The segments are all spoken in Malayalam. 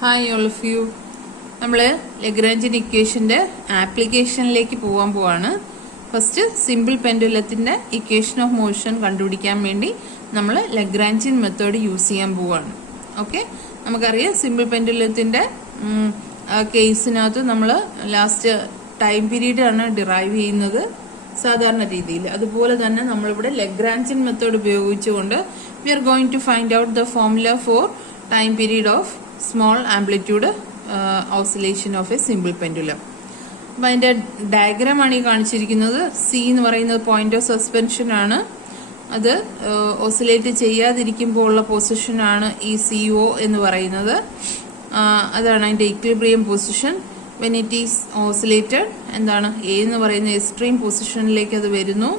Hi all of you. നമ്മൾ ലഗ്രാഞ്ചിയൻ ഇക്വേഷൻ്റെ ആപ്ലിക്കേഷനിലേക്ക് പോവാണ്. ഫസ്റ്റ് സിമ്പിൾ പെൻഡുലത്തിൻ്റെ ഇക്വേഷൻ ഓഫ് മോഷൻ കണ്ടുപിടിക്കാൻ വേണ്ടി നമ്മൾ ലഗ്രാഞ്ചിയൻ മെത്തേഡ് യൂസ് ചെയ്യാൻ പോവാണ്. ഓക്കെ, നമുക്കറിയാം സിമ്പിൾ പെൻഡുലത്തിൻ്റെ കേസിനകത്ത് നമ്മൾ ലാസ്റ്റ് ടൈം പീരീഡ് ആണ് ഡിറൈവ് ചെയ്യുന്നത് സാധാരണ രീതിയിൽ. അതുപോലെ തന്നെ നമ്മളിവിടെ ലഗ്രാഞ്ചിയൻ മെത്തേഡ് ഉപയോഗിച്ചുകൊണ്ട് we are going to find out the formula for time period of small amplitude oscillation of a simple pendulum. അപ്പം അതിൻ്റെ ഡയഗ്രാമാണ് ഈ കാണിച്ചിരിക്കുന്നത്. സി എന്ന് പറയുന്നത് പോയിന്റ് ഓഫ് സസ്പെൻഷൻ ആണ്. അത് ഓസിലേറ്റ് ചെയ്യാതിരിക്കുമ്പോൾ ഉള്ള പൊസിഷനാണ് ഈ CO എന്ന് പറയുന്നത്. അതാണ് അതിൻ്റെ equilibrium position. When it is oscillated എന്താണ് എ എന്ന് പറയുന്ന എക്സ്ട്രീം പൊസിഷനിലേക്ക് അത് വരുന്നു.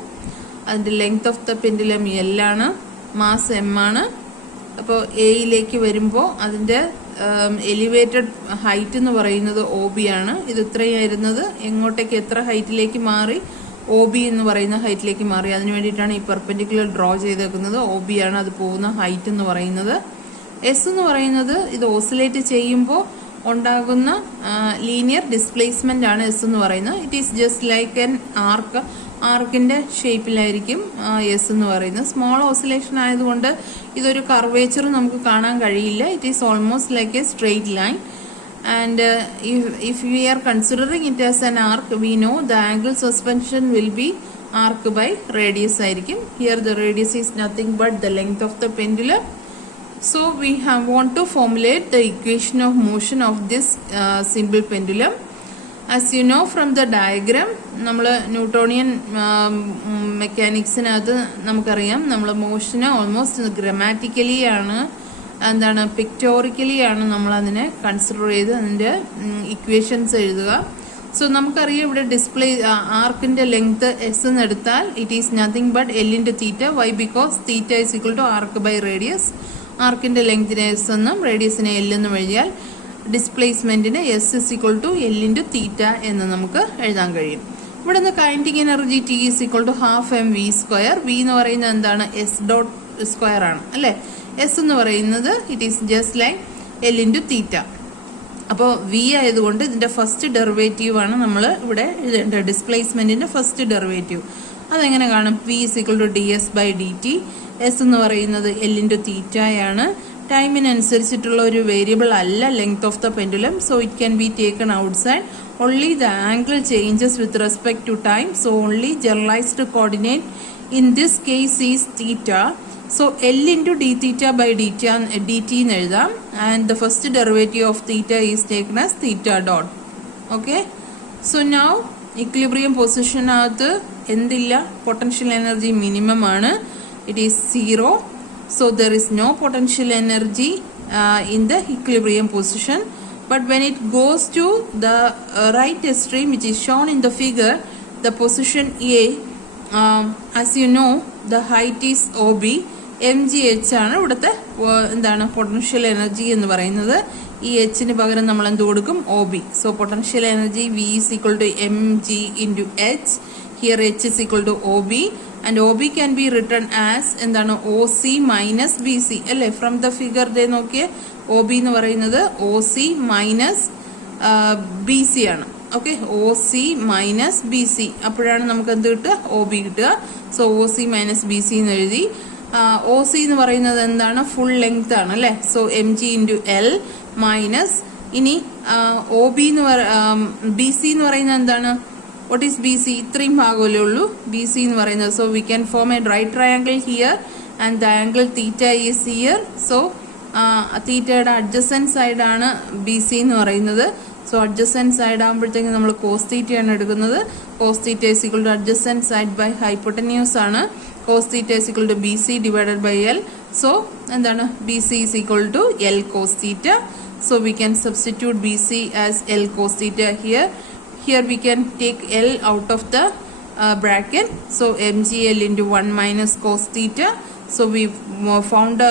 അതിൻ്റെ length of the pendulum L ആണ്, മാസ് M ആണ്. അപ്പോൾ എയിലേക്ക് വരുമ്പോൾ അതിൻ്റെ എലിവേറ്റഡ് ഹൈറ്റ് എന്ന് പറയുന്നത് OB ആണ്. ഇത് ഇത്രയായിരുന്നത് എങ്ങോട്ടേക്ക് എത്ര ഹൈറ്റിലേക്ക് മാറി OB എന്ന് പറയുന്ന ഹൈറ്റിലേക്ക് മാറി. അതിന് വേണ്ടിയിട്ടാണ് ഈ പെർപെൻഡിക്കുലർ ഡ്രോ ചെയ്തേക്കുന്നത്. OB ആണ് അത് പോകുന്ന ഹൈറ്റ് എന്ന് പറയുന്നത്. S എന്ന് പറയുന്നത് ഇത് ഓസിലേറ്റ് ചെയ്യുമ്പോൾ ഉണ്ടാകുന്ന ലീനിയർ ഡിസ്പ്ലേസ്മെന്റ് ആണ് S എന്ന് പറയുന്നത്. It is just like an ആർക്കിന്റെ ഷേപ്പിലായിരിക്കും S എന്ന് പറയുന്നത്. സ്മോൾ ഓസിലേഷൻ ആയതുകൊണ്ട് ഇതൊരു കർവേച്ചർ നമുക്ക് കാണാൻ കഴിയില്ല. It is almost like a straight line. And if we are considering it as an arc, we know the angle suspension will be arc by radius ആയിരിക്കും. Here the radius is nothing but the length of the pendulum. So we want to formulate the equation of motion of this simple pendulum. As you know from the diagram, നമ്മൾ ന്യൂട്ടോണിയൻ മെക്കാനിക്സിനകത്ത് നമുക്കറിയാം നമ്മൾ മോഷന് ഓൾമോസ്റ്റ് ഗ്രമാറ്റിക്കലി ആണ്, എന്താണ് പിക്ടോറിക്കലി ആണ് നമ്മൾ അതിനെ കൺസിഡർ ചെയ്ത് അതിൻ്റെ ഇക്വേഷൻസ് എഴുതുക. സോ നമുക്കറിയാം ഇവിടെ ഡിസ്പ്ലേ ആർക്കിന്റെ ലെങ്ത് S എന്ന് എടുത്താൽ it is nothing but L into theta. Why? Because theta is equal to arc by radius. ആർക്കിന്റെ ലെങ്തിനെ S എന്നും റേഡിയസിനെ L എന്നും എഴുതിയാൽ ഡിസ്പ്ലേസ്മെന്റിന് S is equal to L into theta എന്ന് നമുക്ക് എഴുതാൻ കഴിയും. ഇവിടെ നിന്ന് kinetic energy T is equal to half mv square. V എന്ന് പറയുന്നത് എന്താണ്? S dot square ആണ് അല്ലെ. S എന്ന് പറയുന്നത് it is just like L into theta. അപ്പോൾ V ആയതുകൊണ്ട് ഇതിന്റെ ഫസ്റ്റ് ഡെറിവേറ്റീവ് ആണ് നമ്മൾ ഇവിടെ എഴുതേണ്ടത്. ഡിസ്പ്ലേസ്മെന്റിന്റെ ഫസ്റ്റ് ഡെറിവേറ്റീവ് അതെങ്ങനെ കാണും? V is equal to ds by dt. S എന്ന് പറയുന്നത് L into theta ആണ്. ടൈമിനനുസരിച്ചിട്ടുള്ള ഒരു വേരിയബിൾ അല്ല length of the pendulum. So it can be taken outside. Only the angle changes with respect to time. So only generalised coordinate in this case is theta. So L into d theta by dt എന്ന് എഴുതാം. And the first derivative of theta is taken as theta dot. Okay, so now equilibrium പൊസിഷനകത്ത് എന്തില്ല? പൊട്ടൻഷ്യൽ എനർജി മിനിമം ആണ്. It is 0. So there is no potential energy in the equilibrium position. But when it goes to the right extreme, which is shown in the figure, the position A, as you know, the height is OB. mgh ആണ് ഇവിടുത്തെ എന്താണ് പൊട്ടൻഷ്യൽ എനർജി എന്ന് പറയുന്നത്. ഈ Hന് പകരം നമ്മൾ എന്ത് കൊടുക്കും? OB. So potential energy V is equal to mg into H. Here H is equal to OB. And OB can be written as എന്താണ്? OC minus BC അല്ലേ. ഫ്രം ദ ഫിഗർ ദേ നോക്കിയേ, OB എന്ന് പറയുന്നത് OC മൈനസ് BC ആണ്. Okay, OC minus BC. അപ്പോഴാണ് നമുക്ക് എന്ത് കിട്ടുക? OB കിട്ടുക. സോ OC മൈനസ് BC എന്ന് എഴുതി. OC എന്ന് പറയുന്നത് എന്താണ്? ഫുൾ ലെങ്ത് ആണ് അല്ലേ. So mg into L minus ഇനി OB എന്ന് BC എന്ന് പറയുന്നത് എന്താണ്? What is BC? ഇത്രയും ഭാഗമല്ലേ ഉള്ളൂ BC എന്ന് പറയുന്നത്. So we can form a right triangle here and the angle theta is here. So തീറ്റയുടെ അഡ്ജസൻറ്റ് സൈഡാണ് BC എന്ന് പറയുന്നത്. സോ അഡ്ജസൻറ്റ് സൈഡ് ആകുമ്പോഴത്തേക്കും നമ്മൾ കോസ് തീറ്റയാണ് എടുക്കുന്നത്. Cos theta is equal to adjacent side by hypotenuse ആണ്. Cos theta is equal to BC divided by L. So എന്താണ്? BC is equal to L cos theta. So we can substitute BC as L cos theta here. Here we can take L out of the bracket. So mgl into 1 minus cos theta. So we found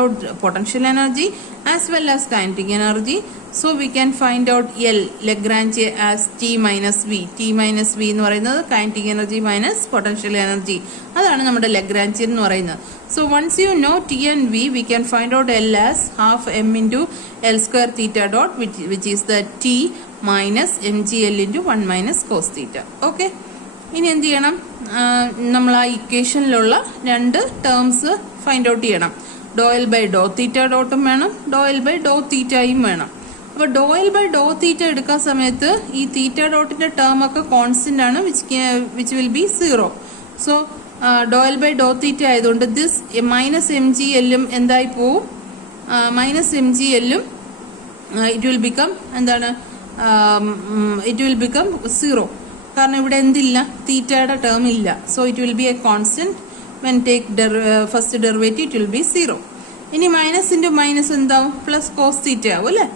out potential energy as well as kinetic energy. So we can find out L Lagrange as T minus V. T minus V എന്ന് പറയുന്നത് kinetic energy minus potential energy. അതാണ് നമ്മുടെ Lagrange എന്ന് പറയുന്നത്. So once you know T and V, we can find out L as half m into L square theta dot, which is the T minus mgl into 1 minus cos theta. Okay. ഇനി എന്ത് ചെയ്യണം, നമ്മൾ ആ ഇക്വേഷനിലുള്ള രണ്ട് ടേംസ് ഫൈൻഡ് ഔട്ട് ചെയ്യണം. ഡോ എൽ ബൈ ഡോ തീറ്റ ഡോട്ടും വേണം, ഡോ എൽ ബൈ ഡോ തീറ്റയും വേണം. അപ്പോൾ ഡോ എൽ ബൈ ഡോ തീറ്റ എടുക്കാൻ സമയത്ത് ഈ തീറ്റ ഡോട്ടിന്റെ ടേം ഒക്കെ കോൺസ്റ്റന്റ് ആണ്, which will be 0. So Dr L by Dr theta ആയതുകൊണ്ട് ദിസ് മൈനസ് എം ജി എല്ലും എന്തായി പോവും, മൈനസ് എം ജി എല്ലും ഇറ്റ് വിൽ ബിക്കം എന്താണ്, ഇറ്റ് വിൽ ബിക്കം 0. കാരണം ഇവിടെ എന്തില്ല, തീറ്റയുടെ ടേം ഇല്ല. So it will be a constant when take first derivative it will be 0. ഇനി മൈനസ് ഇൻറ്റു മൈനസ് എന്താവും, പ്ലസ് കോസ് തീറ്റ ആവും അല്ലേ.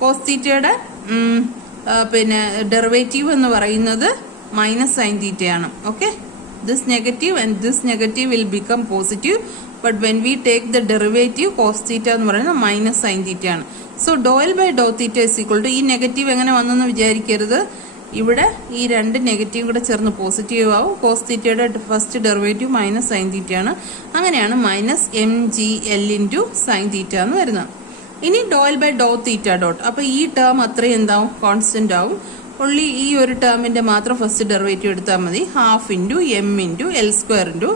കോസ് തീറ്റയുടെ പിന്നെ ഡെറിവേറ്റീവ് എന്ന് പറയുന്നത് മൈനസ് സൈൻ തീറ്റയാണ്. Okay, this negative and this negative will become positive. But when we take the derivative cos theta എന്ന് പറയുന്നത് മൈനസ് സൈൻ തീറ്റയാണ്. So Dr L by Dr theta is equal to, ഈ നെഗറ്റീവ് എങ്ങനെ വന്നെന്ന് വിചാരിക്കരുത്, ഇവിടെ ഈ രണ്ട് നെഗറ്റീവ് കൂടെ ചേർന്ന് പോസിറ്റീവ് ആവും. കോസ് തീറ്റയുടെ ഫസ്റ്റ് ഡെറിവേറ്റീവ് മൈനസ് സൈൻ തീറ്റയാണ്. അങ്ങനെയാണ് minus M G L into sine theta എന്ന് വരുന്നത്. ഇനി doe L by Dr theta dot, അപ്പൊ ഈ ടേം അത്രയും എന്താവും, കോൺസ്റ്റന്റ് ആവും. ഒള്ളി ഈ ഒരു ടേമിന്റെ മാത്രം ഫസ്റ്റ് ഡെറിവേറ്റീവ് എടുത്താൽ മതി. Half into M into L square into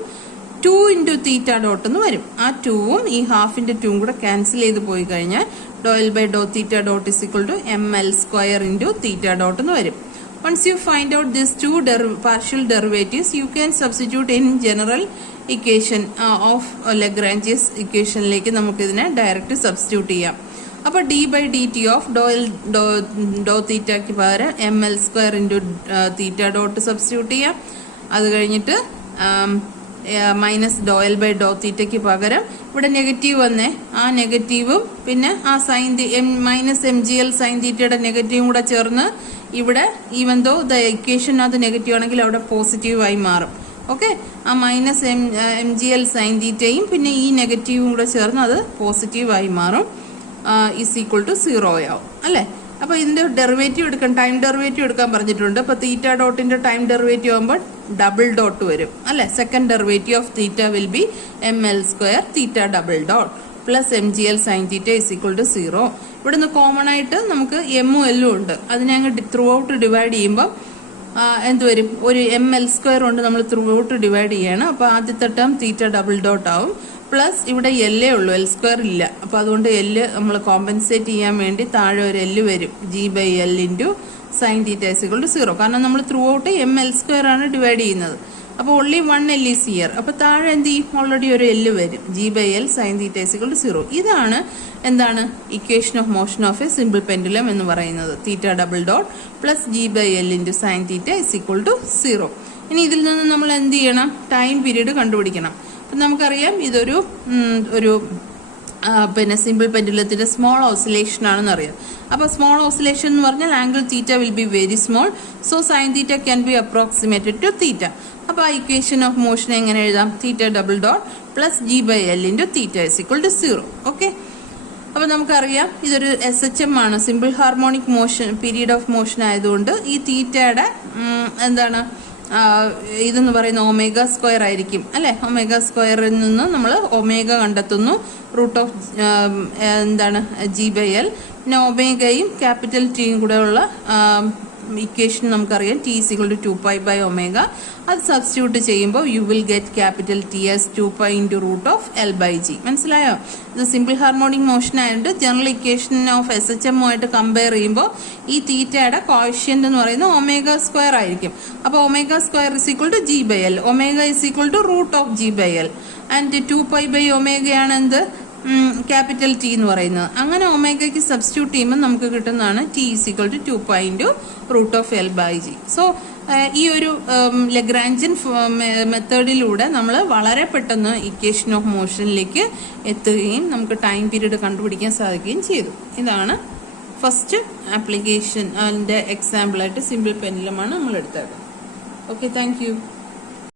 2 into theta dot എന്ന് വരും. ആ 2ഉം ഈ ഹാഫിന്റെ 2ഉം കൂടെ ക്യാൻസൽ ചെയ്ത് പോയി കഴിഞ്ഞാൽ doe L by Dr theta dot is equal to M L square into theta dot എന്ന് വരും. Once you find out these two partial derivatives, you can substitute in general equation of Lagrange's equation ലേക്ക് നമുക്ക് ഇതിനെ ഡയറക്റ്റ് സബ്സ്റ്റിറ്റ്യൂട്ട് ചെയ്യാം. അപ്പോൾ D by D T of doe തീറ്റയ്ക്ക് പകരം M L square into theta dot substitute ചെയ്യാം. അത് കഴിഞ്ഞിട്ട് minus doe L by doe തീറ്റയ്ക്ക് പകരം ഇവിടെ നെഗറ്റീവ് വന്നേ, ആ നെഗറ്റീവും പിന്നെ ആ sine minus M G L sine തീറ്റയുടെ നെഗറ്റീവും കൂടെ ചേർന്ന് ഇവിടെ ഈവൻ ദോ ദ ഇക്വേഷൻ അത് നെഗറ്റീവ് ആണെങ്കിൽ അവിടെ പോസിറ്റീവ് ആയി മാറും. ഓക്കെ, ആ minus M G L sine തീറ്റയും പിന്നെ ഈ നെഗറ്റീവും കൂടെ ചേർന്ന് അത് പോസിറ്റീവ് ആയി മാറും, ഈസ് ഈക്വൽ ടു 0 ആവും അല്ലേ. അപ്പോൾ ഇതിന്റെ ഡെറിവേറ്റീവ് എടുക്കാൻ, ടൈം ഡെറിവേറ്റീവ് എടുക്കാൻ പറഞ്ഞിട്ടുണ്ട്. അപ്പോൾ തീറ്റ ഡോട്ടിന്റെ ടൈം ഡെറിവേറ്റീവ് ആകുമ്പോൾ ഡബിൾ ഡോട്ട് വരും അല്ലെ. Second derivative of theta will be M L square theta double dot plus M G L sine theta is equal to 0. ഇവിടുന്ന് കോമൺ ആയിട്ട് നമുക്ക് എമ്മും എല്ലും ഉണ്ട്, അതിനെ അങ്ങ് ത്രൂ ഔട്ട് ഡിവൈഡ് ചെയ്യുമ്പോൾ എന്ത് വരും, ഒരു എം എൽ സ്ക്വയർ കൊണ്ട് നമ്മൾ ത്രൂ ഔട്ട് ഡിവൈഡ് ചെയ്യണം. അപ്പോൾ ആദ്യത്തെ ടേം തീറ്റ ഡബിൾ ഡോട്ട് ആവും. പ്ലസ് ഇവിടെ എല്ലേ ഉള്ളൂ, എൽ സ്ക്വയർ ഇല്ല. അപ്പോൾ അതുകൊണ്ട് എല്ല് നമ്മൾ കോമ്പൻസേറ്റ് ചെയ്യാൻ വേണ്ടി താഴെ ഒരു എല്ല് വരും, G by L into sine theta is equal to 0. കാരണം നമ്മൾ through out M L square ആണ് ഡിവൈഡ് ചെയ്യുന്നത്. അപ്പോൾ ഓൺലി 1 എൽ ഈസ് ഹിയർ. അപ്പോൾ താഴെ എന്ത് ചെയ്യും, ഓൾറെഡി ഒരു എല്ല് വരും, G by L sine theta is equal to 0. ഇതാണ് എന്താണ് equation of motion of a simple pendulum എന്ന് പറയുന്നത്. Theta double dot plus G by L into sine theta is equal to 0. ഇനി ഇതിൽ നിന്ന് നമ്മൾ എന്ത് ചെയ്യണം, ടൈം പീരീഡ് കണ്ടുപിടിക്കണം. അപ്പം നമുക്കറിയാം ഇതൊരു പിന്നെ സിമ്പിൾ പെൻഡുലത്തിന്റെ സ്മോൾ ഓസിലേഷൻ ആണെന്ന് അറിയാം. അപ്പോൾ സ്മോൾ ഓസിലേഷൻ എന്ന് പറഞ്ഞാൽ angle theta will be very small. So sine theta can be approximated to theta. അപ്പോൾ ആ ഇക്വേഷൻ ഓഫ് മോഷൻ എങ്ങനെ എഴുതാം, theta double dot plus G by L into theta is equal to 0. Okay, അപ്പോൾ നമുക്കറിയാം ഇതൊരു SHM ആണ്, simple harmonic motion period of motion ആയതുകൊണ്ട് ഈ തീറ്റയുടെ എന്താണ് ഇതെന്ന് പറയുന്ന ഒമേഗ സ്ക്വയർ ആയിരിക്കും അല്ലെ. ഒമേഗ സ്ക്വയറിൽ നിന്ന് നമ്മൾ ഒമേഗ കണ്ടെത്തുന്നു, റൂട്ട് ഓഫ് എന്താണ് ജി ബൈ എൽ. പിന്നെ ഒമേഗയും ക്യാപിറ്റൽ ടിയും കൂടെ ഉള്ള ഇക്വേഷൻ നമുക്കറിയാം, T is equal to 2π by omega. അത് സബ്സ്റ്റിറ്റ്യൂട്ട് ചെയ്യുമ്പോൾ you will get capital T is 2π into root of L by G. മനസ്സിലായോ? ഇത് സിമ്പിൾ ഹാർമോണിക് മോഷൻ ആയിട്ട് ജനറൽ ഇക്വേഷൻ ഓഫ് SHM ആയിട്ട് കമ്പയർ ചെയ്യുമ്പോൾ ഈ തീറ്റയുടെ കോഷ്യന്റ് എന്ന് പറയുന്നത് ഒമേഗ സ്ക്വയർ ആയിരിക്കും. അപ്പോൾ omega square is equal to G by L, omega is equal to root of G by L and 2π by ഒമേഗയാണ് എന്ത്, ക്യാപിറ്റൽ ടി എന്ന് പറയുന്നത്. അങ്ങനെ ഒമേഗയ്ക്ക് സബ്സ്റ്റിറ്റ്യൂട്ട് ചെയ്യുമ്പോൾ നമുക്ക് കിട്ടുന്നതാണ് T is equal to 2π into root of L by G. So ഈ ഒരു ലഗ്രാഞ്ചിയൻ മെത്തേഡിലൂടെ നമ്മൾ വളരെ പെട്ടെന്ന് ഇക്വേഷൻ ഓഫ് മോഷനിലേക്ക് എത്തുകയും നമുക്ക് ടൈം പീരീഡ് കണ്ടുപിടിക്കാൻ സാധിക്കുകയും ചെയ്തു. ഇതാണ് ഫസ്റ്റ് ആപ്ലിക്കേഷൻ. അതിൻ്റെ എക്സാമ്പിളായിട്ട് സിമ്പിൾ പെൻഡുലമാണ് നമ്മൾ എടുത്തത്. Okay, thank you.